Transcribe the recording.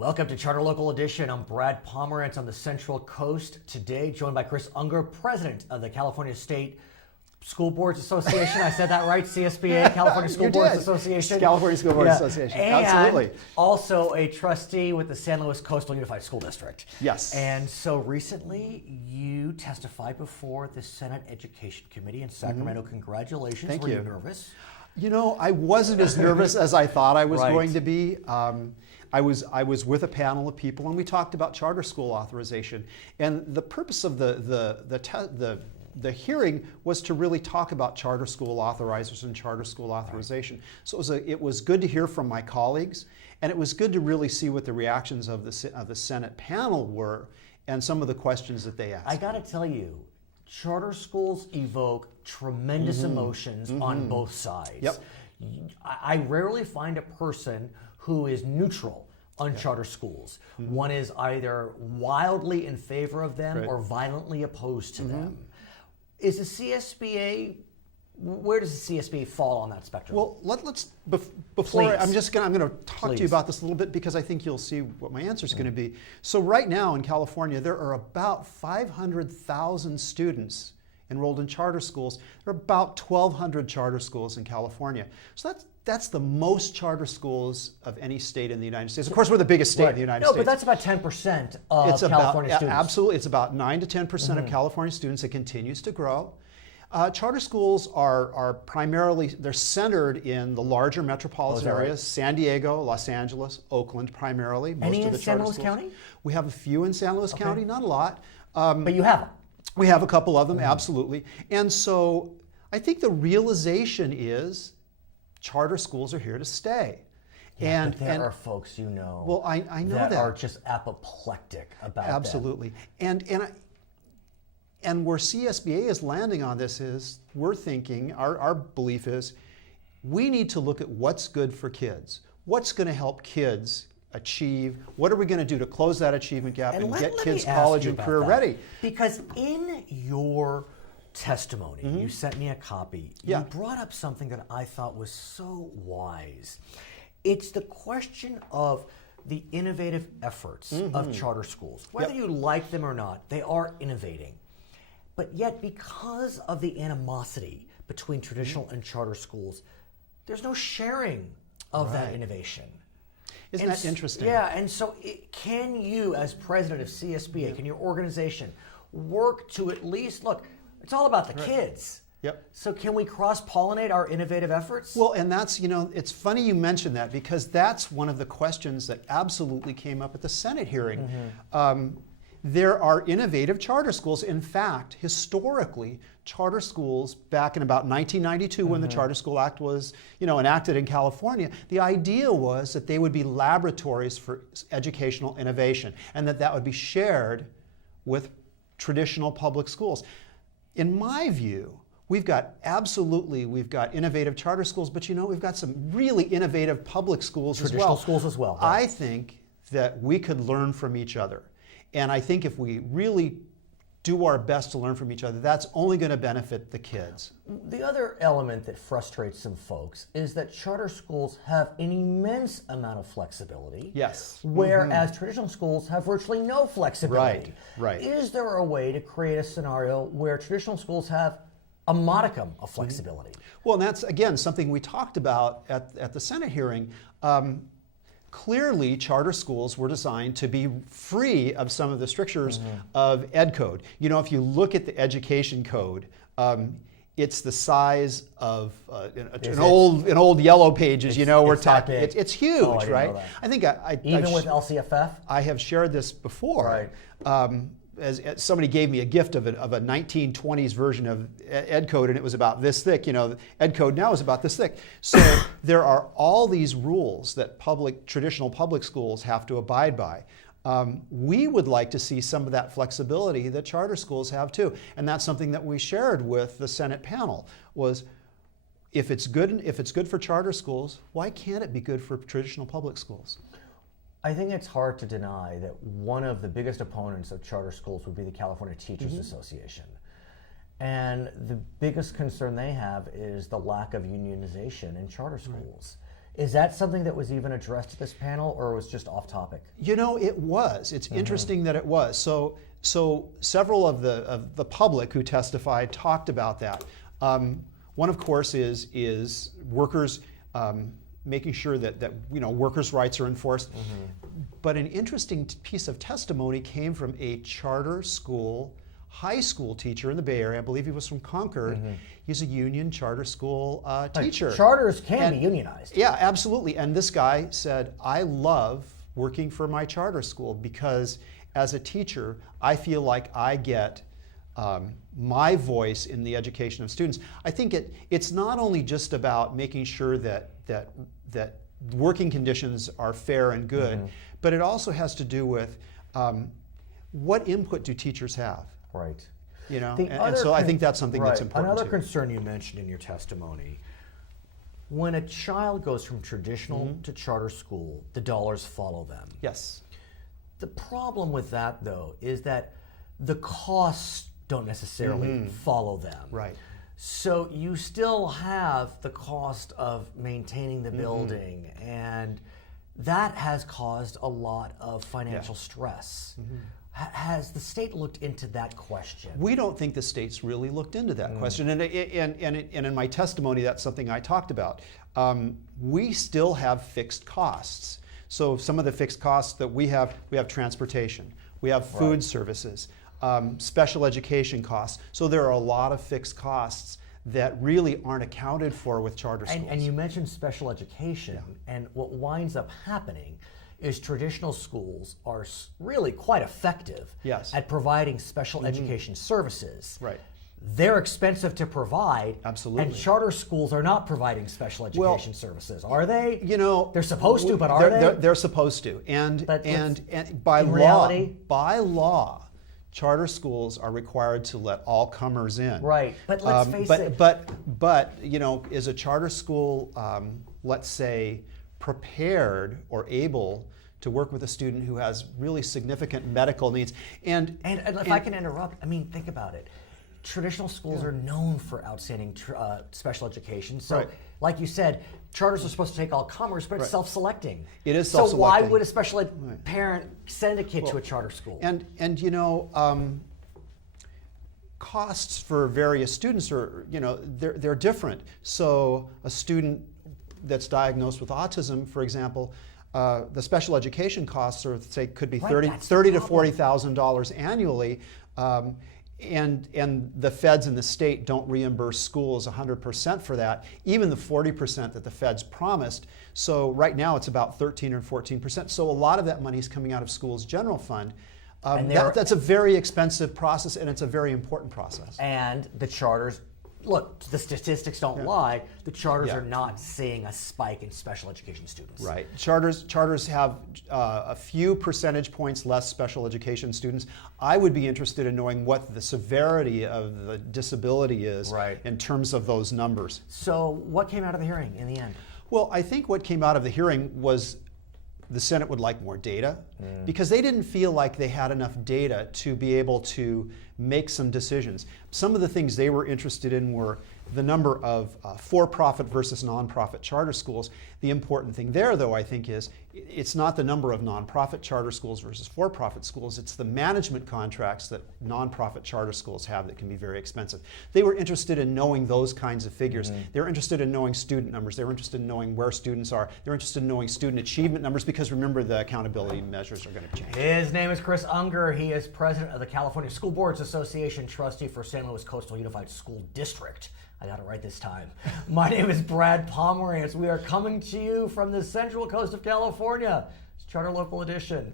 Welcome to Charter Local Edition. I'm Brad Pomerance on the Central Coast. Today, joined by Chris Ungar, president of the California State School Boards Association. I said that right, CSBA, California School Boards Association. California School Boards Association, and absolutely. Also a trustee with the San Luis Coastal Unified School District. Yes. And so recently, you testified before the Senate Education Committee in Sacramento. Congratulations. Thank Were you. you nervous? You know, I wasn't as nervous as I thought I was Right. going to be. I was with a panel of people, and we talked about charter school authorization. And the purpose of the hearing was to really talk about charter school authorizers and charter school authorization. Right. So it was good to hear from my colleagues, and it was good to really see what the reactions of the Senate panel were and some of the questions that they asked. I got to tell you, charter schools evoke tremendous emotions on both sides. Yep. I rarely find a person who is neutral on charter schools. One is either wildly in favor of them or violently opposed to them. Is the CSBA, where does the CSBA fall on that spectrum? Well, before I'm going to talk to you about this a little bit, because I think you'll see what my answer is going to be. So right now in California, there are about 500,000 students enrolled in charter schools. There are about 1,200 charter schools in California. So that's the most charter schools of any state in the United States. Of course, we're the biggest state in the United States. No, but that's about 10% of California students. Absolutely, it's about 9 to 10% of California students. It continues to grow. Charter schools are primarily, they're centered in the larger metropolitan areas, San Diego, Los Angeles, Oakland primarily. Any in San Luis County? We have a few in San Luis County, not a lot. But you have them. We have a couple of them, absolutely. And so I think the realization is charter schools are here to stay. Yeah, but there are folks well, I know that are just apoplectic about that. Absolutely. And where CSBA is landing on this is, we're thinking, our belief is, we need to look at what's good for kids. What's going to help kids achieve? What are we going to do to close that achievement gap and get kids college and career ready? Because in your testimony, you sent me a copy, you brought up something that I thought was so wise. It's the question of the innovative efforts of charter schools. Whether you like them or not, they are innovating. But yet, because of the animosity between traditional and charter schools, there's no sharing of that innovation. Isn't that interesting? Yeah, and so can you, as president of CSBA, can your organization work to at least, look, it's all about the kids. Yep. So can we cross-pollinate our innovative efforts? Well, and that's, it's funny you mention that, because that's one of the questions that absolutely came up at the Senate hearing. There are innovative charter schools. In fact, historically, charter schools back in about 1992 when the Charter School Act was enacted in California, the idea was that they would be laboratories for educational innovation, and that would be shared with traditional public schools. In my view, we've got innovative charter schools, but we've got some really innovative public schools as well. Traditional schools as well. I think that we could learn from each other. And I think if we really do our best to learn from each other, that's only going to benefit the kids. The other element that frustrates some folks is that charter schools have an immense amount of flexibility. Yes. Whereas traditional schools have virtually no flexibility. Right. Is there a way to create a scenario where traditional schools have a modicum of flexibility? Well, and that's, again, something we talked about at the Senate hearing. Clearly, charter schools were designed to be free of some of the strictures of Ed Code. If you look at the education code, it's the size of an old yellow pages. We're talking. It's huge, right? I think even with LCFF, I have shared this before. Right. As somebody gave me a gift of a 1920s version of Ed Code, and it was about this thick. Ed Code now is about this thick. So there are all these rules that traditional public schools have to abide by. We would like to see some of that flexibility that charter schools have too, and that's something that we shared with the Senate panel. Was if it's good for charter schools, why can't it be good for traditional public schools? I think it's hard to deny that one of the biggest opponents of charter schools would be the California Teachers Association. And the biggest concern they have is the lack of unionization in charter schools. Is that something that was even addressed at this panel, or was just off topic? You know, it was. It's interesting that it was. So several of the public who testified talked about that. One, of course, is workers making sure that workers' rights are enforced. But an interesting piece of testimony came from a charter school high school teacher in the Bay Area. I believe he was from Concord. He's a union charter school teacher. Charters can be unionized. Yeah, absolutely. And this guy said, I love working for my charter school because as a teacher, I feel like I get my voice in the education of students. I think it's not only just about making sure that working conditions are fair and good, but it also has to do with what input do teachers have? Right. You know, and so I think that's something that's important Another too. concern you mentioned in your testimony, when a child goes from traditional to charter school, the dollars follow them. Yes. The problem with that, though, is that the costs don't necessarily follow them. Right. So you still have the cost of maintaining the building, and that has caused a lot of financial stress. Has the state looked into that question? We don't think the state's really looked into that question, and in my testimony, that's something I talked about. We still have fixed costs. So some of the fixed costs that we have transportation, we have food services, special education costs. So there are a lot of fixed costs that really aren't accounted for with charter schools. And you mentioned special education, and what winds up happening is traditional schools are really quite effective at providing special education services. Right. They're expensive to provide. Absolutely. And charter schools are not providing special education services, are they? You know, they're supposed to, but are they? They're supposed to, and by law, charter schools are required to let all comers in. Right, but let's face it. But you know, is a charter school, let's say, prepared or able to work with a student who has really significant medical needs? And if I can interrupt, I mean, think about it. Traditional schools are known for outstanding special education. So, like you said, charters are supposed to take all comers, but it's self-selecting. It is self-selecting. So why would a special ed parent send a kid to a charter school? And you know, costs for various students are, you know, they're different. So a student that's diagnosed with autism, for example, the special education costs are, say, could be $30,000 to $40,000 annually. And the feds and the state don't reimburse schools 100% for that, even the 40% that the feds promised. So right now it's about 13 or 14%. So a lot of that money is coming out of schools' general fund. That's a very expensive process, and it's a very important process. And the charters, look, the statistics don't lie. The charters are not seeing a spike in special education students. Right. Charters have a few percentage points less special education students. I would be interested in knowing what the severity of the disability is in terms of those numbers. So what came out of the hearing in the end? Well, I think what came out of the hearing was the Senate would like more data because they didn't feel like they had enough data to be able to make some decisions. Some of the things they were interested in were the number of for-profit versus nonprofit charter schools. The important thing there, though, I think is it's not the number of nonprofit charter schools versus for-profit schools. It's the management contracts that nonprofit charter schools have that can be very expensive. They were interested in knowing those kinds of figures. They were interested in knowing student numbers. They were interested in knowing where students are. They were interested in knowing student achievement numbers because, remember, the accountability measures are going to change. His name is Chris Ungar. He is president of the California School Boards Association, trustee for San Luis Coastal Unified School District. I got it right this time. My name is Brad Pomerance. We are coming to you from the Central Coast of California. It's Charter Local Edition.